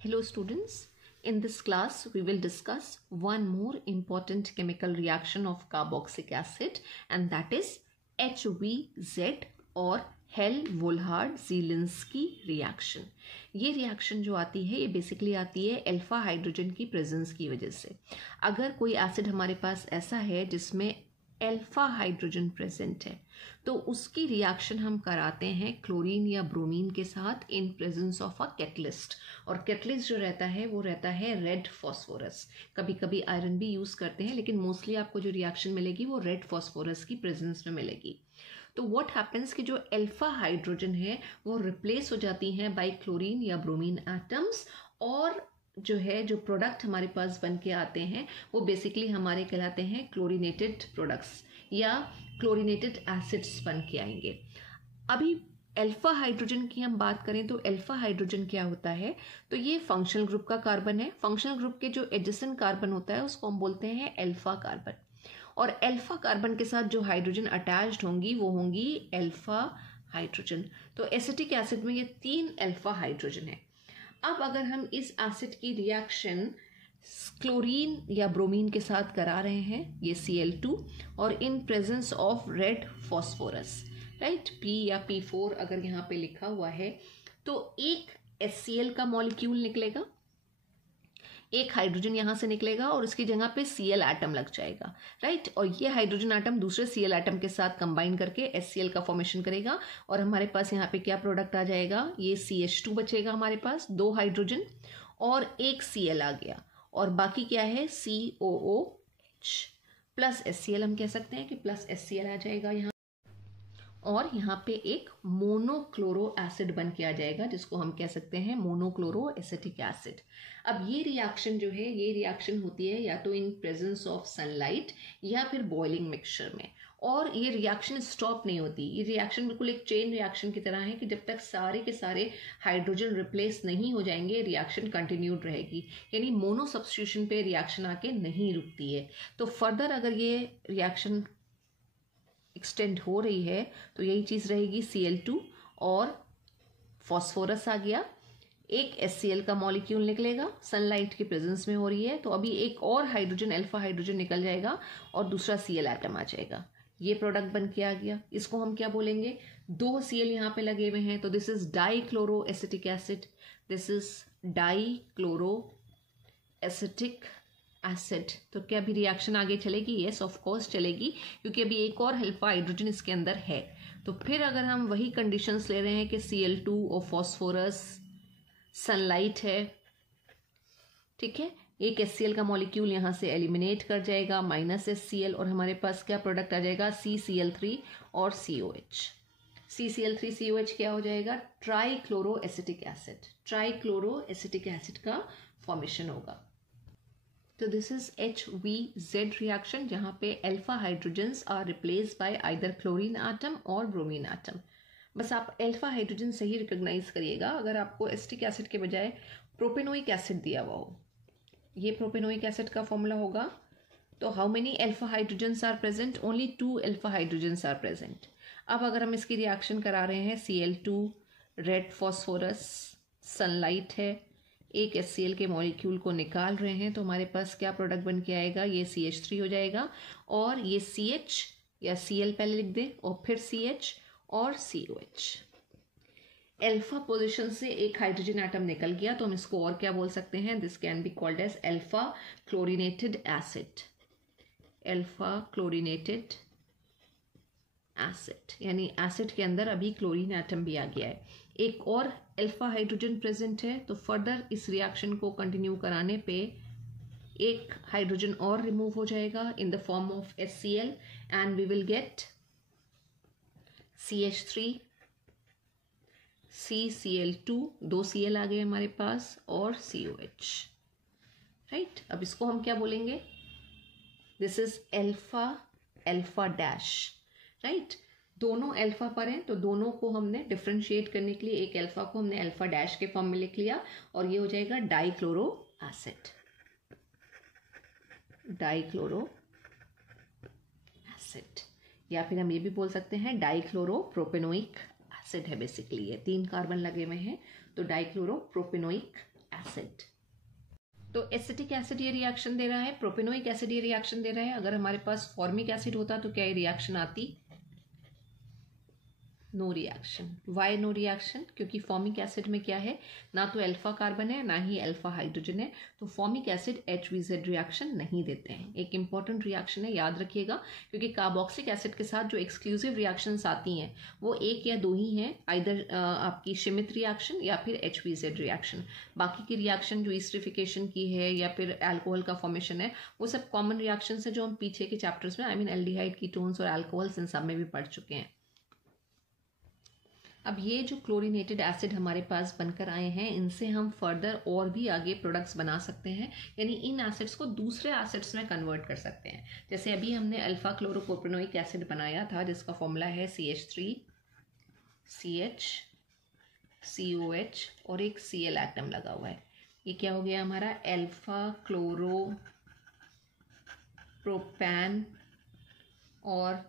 Hello students, in this class we will discuss one more important chemical reaction of carboxylic acid and that is HVZ और हेल-वोल्हार्ड-ज़ीलिंस्की reaction. ये reaction जो आती है ये basically आती है अल्फा हाइड्रोजन की प्रेजेंस की वजह से। अगर कोई एसिड हमारे पास ऐसा है जिसमें अल्फा हाइड्रोजन प्रेजेंट है तो उसकी रिएक्शन हम कराते हैं क्लोरीन या ब्रोमीन के साथ in presence of a catalyst. और कैटलिस्ट जो रहता है वो रहता है रेड फॉस्फोरस। कभी कभी आयरन भी यूज करते हैं लेकिन मोस्टली आपको जो रिएक्शन मिलेगी वो रेड फॉस्फोरस की प्रेजेंस में मिलेगी। तो व्हाट हैपेंस कि जो अल्फा हाइड्रोजन है वो रिप्लेस हो जाती हैं बाय क्लोरीन या ब्रोमीन एटम्स और जो प्रोडक्ट हमारे पास बन के आते हैं वो बेसिकली हमारे कहलाते हैं क्लोरीनेटेड प्रोडक्ट्स या क्लोरीनेटेड एसिड्स बन के आएंगे। अभी अल्फा हाइड्रोजन की हम बात करें तो अल्फा हाइड्रोजन क्या होता है, तो ये फंक्शनल ग्रुप का कार्बन है। फंक्शनल ग्रुप के जो एडजेसेंट कार्बन होता है उसको हम बोलते हैं अल्फा कार्बन और अल्फा कार्बन के साथ जो हाइड्रोजन अटैच्ड होंगी वो होंगी अल्फा हाइड्रोजन। तो एसिटिक एसिड में ये 3 अल्फा हाइड्रोजन है। अब अगर हम इस एसिड की रिएक्शन क्लोरीन या ब्रोमीन के साथ करा रहे हैं, ये Cl2 और in presence of red phosphorus, right, P या P4 अगर यहाँ पे लिखा हुआ है तो एक HCl का मॉलिक्यूल निकलेगा, एक हाइड्रोजन यहाँ से निकलेगा और उसकी जगह पे Cl एटम लग जाएगा, राइट। और ये हाइड्रोजन एटम दूसरे Cl एटम के साथ कंबाइन करके HCl का फॉर्मेशन करेगा और हमारे पास यहाँ पे क्या प्रोडक्ट आ जाएगा, ये CH2 बचेगा हमारे पास, 2 हाइड्रोजन और एक Cl आ गया और बाकी क्या है COOH प्लस HCl। हम कह सकते हैं कि प्लस HCl आ जाएगा यहाँ और यहाँ पे एक मोनोक्लोरो एसिड बन के आ जाएगा जिसको हम कह सकते हैं मोनोक्लोरो एसिटिक एसिड। अब ये रिएक्शन जो है ये रिएक्शन होती है या तो इन प्रेजेंस ऑफ सनलाइट या फिर बॉइलिंग मिक्सचर में और ये रिएक्शन स्टॉप नहीं होती। ये रिएक्शन बिल्कुल एक चेन रिएक्शन की तरह है कि जब तक सारे के सारे हाइड्रोजन रिप्लेस नहीं हो जाएंगे रिएक्शन कंटिन्यूड रहेगी, यानी मोनो सब्स्टिट्यूशन पे रिएक्शन आके नहीं रुकती है। तो फर्दर अगर ये रिएक्शन एक्सटेंड हो रही है तो यही चीज़ रहेगी, Cl2 और फॉस्फोरस आ गया, एक HCl का मॉलिक्यूल निकलेगा, सनलाइट की प्रेजेंस में हो रही है तो अभी एक और हाइड्रोजन अल्फा हाइड्रोजन निकल जाएगा और दूसरा Cl एटम आ जाएगा। ये प्रोडक्ट बन के आ गया। इसको हम क्या बोलेंगे, 2 Cl यहाँ पे लगे हुए हैं तो this is dichloro acetic acid, this is dichloro acetic acid. तो क्या अभी रिएक्शन आगे चलेगी? यस ऑफ कोर्स चलेगी क्योंकि अभी एक और अल्फा हाइड्रोजन इसके अंदर है। तो फिर अगर हम वही कंडीशंस ले रहे हैं कि Cl2 और फॉस्फोरस, सनलाइट है, ठीक है, एक HCl का मॉलिक्यूल यहाँ से एलिमिनेट कर जाएगा माइनस HCl और हमारे पास क्या प्रोडक्ट आ जाएगा, CCl3 और COH। CCl3COH क्या हो जाएगा, trichloro acetic acid. Trichloro acetic acid का फॉर्मेशन होगा। तो दिस इज HVZ रिएक्शन जहाँ पे alpha hydrogens are replaced by either chlorine atom और ब्रोमीन एटम। बस आप अल्फा हाइड्रोजन सही रिकॉग्नाइज करिएगा। अगर आपको एसिटिक एसिड के बजाय प्रोपेनोइक एसिड दिया हुआ हो, ये प्रोपेनोइक एसिड का फॉर्मूला होगा तो how many alpha hydrogens are present, only 2 alpha hydrogens are present. अब अगर हम इसकी रिएक्शन करा रहे हैं Cl2, रेड फॉस्फोरस, सनलाइट है, एक HCl के मॉलिक्यूल को निकाल रहे हैं तो हमारे पास क्या प्रोडक्ट बन के आएगा, ये CH3 हो जाएगा और ये CH या Cl पहले लिख दे और फिर CH और COH। अल्फा पोजीशन से एक हाइड्रोजन एटम निकल गया तो हम इसको और क्या बोल सकते हैं, this can be called as alpha chlorinated acid. Alpha chlorinated acid यानी एसिड के अंदर अभी क्लोरीन एटम भी आ गया है, एक और अल्फा हाइड्रोजन प्रेजेंट है तो फर्दर इस रिएक्शन को कंटिन्यू कराने पे एक हाइड्रोजन और रिमूव हो जाएगा in the form of HCl and we will get CH3, CCl2, 2 Cl आ गए हमारे पास और COH, राइट। अब इसको हम क्या बोलेंगे, this is alpha alpha dash, right. दोनों अल्फा पर हैं तो दोनों को हमने डिफ्रेंशिएट करने के लिए एक अल्फा को हमने अल्फा डैश के फॉर्म में लिख लिया और ये हो जाएगा डाइक्लोरो एसिड। डाइक्लोरो एसिड या फिर हम ये भी बोल सकते हैं डाइक्लोरो प्रोपेनोइक एसिड है। बेसिकली ये 3 कार्बन लगे हुए हैं तो डाइक्लोरो प्रोपेनोइक एसिड। तो एसिटिक एसिड ये रिएक्शन दे रहा है, प्रोपेनोइक एसिड ये रिएक्शन दे रहा है। अगर हमारे पास फॉर्मिक एसिड होता तो क्या ये रिएक्शन आती? No reaction. Why no reaction? क्योंकि फॉर्मिक एसिड में क्या है, ना तो अल्फा कार्बन है ना ही अल्फा हाइड्रोजन है, तो फॉर्मिक एसिड HVZ रिएक्शन नहीं देते हैं। एक इंपॉर्टेंट रिएक्शन है, याद रखिएगा, क्योंकि कार्बोक्सिलिक एसिड के साथ जो एक्सक्लूसिव रिएक्शंस आती हैं वो एक या दो ही हैं, आइदर आपकी श्मिट रिएक्शन या फिर HVZ रिएक्शन। बाकी की रिएक्शन जो ईस्टरिफिकेशन की है या फिर अल्कोहल का फॉर्मेशन है, वो सब कॉमन रिएक्शंस है जो हम पीछे के चैप्टर्स में एल्डिहाइड, कीटोन्स और अल्कोहल्स इन सब में भी पढ़ चुके हैं। अब ये जो क्लोरीनेटेड एसिड हमारे पास बनकर आए हैं, इनसे हम फर्दर और भी आगे प्रोडक्ट्स बना सकते हैं, यानी इन एसिड्स को दूसरे एसिड्स में कन्वर्ट कर सकते हैं। जैसे अभी हमने अल्फा क्लोरोप्रोपेनोइक एसिड बनाया था जिसका फॉर्मूला है CH3 CH COH और एक Cl एटम लगा हुआ है। ये क्या हो गया हमारा? अल्फा क्लोरोप्रोपैन और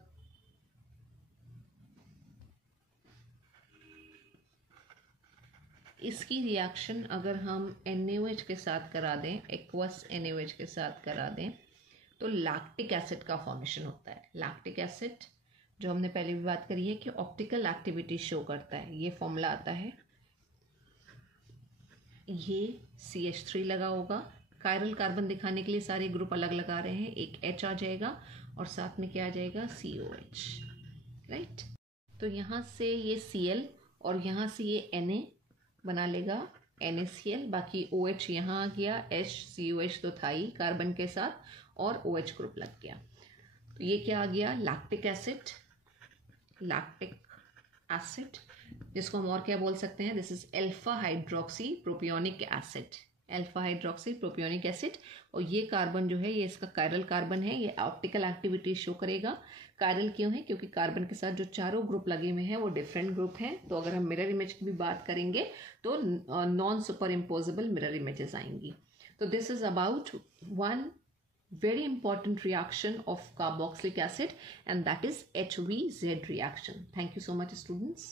इसकी रिएक्शन अगर हम NaOH के साथ करा दें, एक्वस NaOH के साथ करा दें, तो लैक्टिक एसिड का फॉर्मेशन होता है। लैक्टिक एसिड जो हमने पहले भी बात करी है कि ऑप्टिकल एक्टिविटी शो करता है। ये फॉर्मूला आता है, ये CH3 लगा होगा, कायरल कार्बन दिखाने के लिए सारे ग्रुप अलग लगा रहे हैं, एक H आ जाएगा और साथ में क्या आ जाएगा? COH, right. तो यहाँ से ये Cl और यहाँ से ये Na बना लेगा NaCl, बाकी OH यहाँ आ गया, HCOH तो था ही कार्बन के साथ, और OH ग्रुप लग गया। तो ये क्या आ गया? Lactic acid. लैक्टिक एसिड जिसको हम और क्या बोल सकते हैं? This is alpha hydroxy propionic acid. Alpha hydroxy propionic acid. और ये कार्बन जो है ये इसका कायरल कार्बन है, ये ऑप्टिकल एक्टिविटी शो करेगा। कायरल क्यों है? क्योंकि कार्बन के साथ जो चारों ग्रुप लगे हुए हैं वो डिफरेंट ग्रुप हैं। तो अगर हम मिरर इमेज की भी बात करेंगे तो non super imposable mirror images आएंगी। तो this is about one very important reaction of carboxylic acid, and that is HVZ reaction. Thank you so much, students.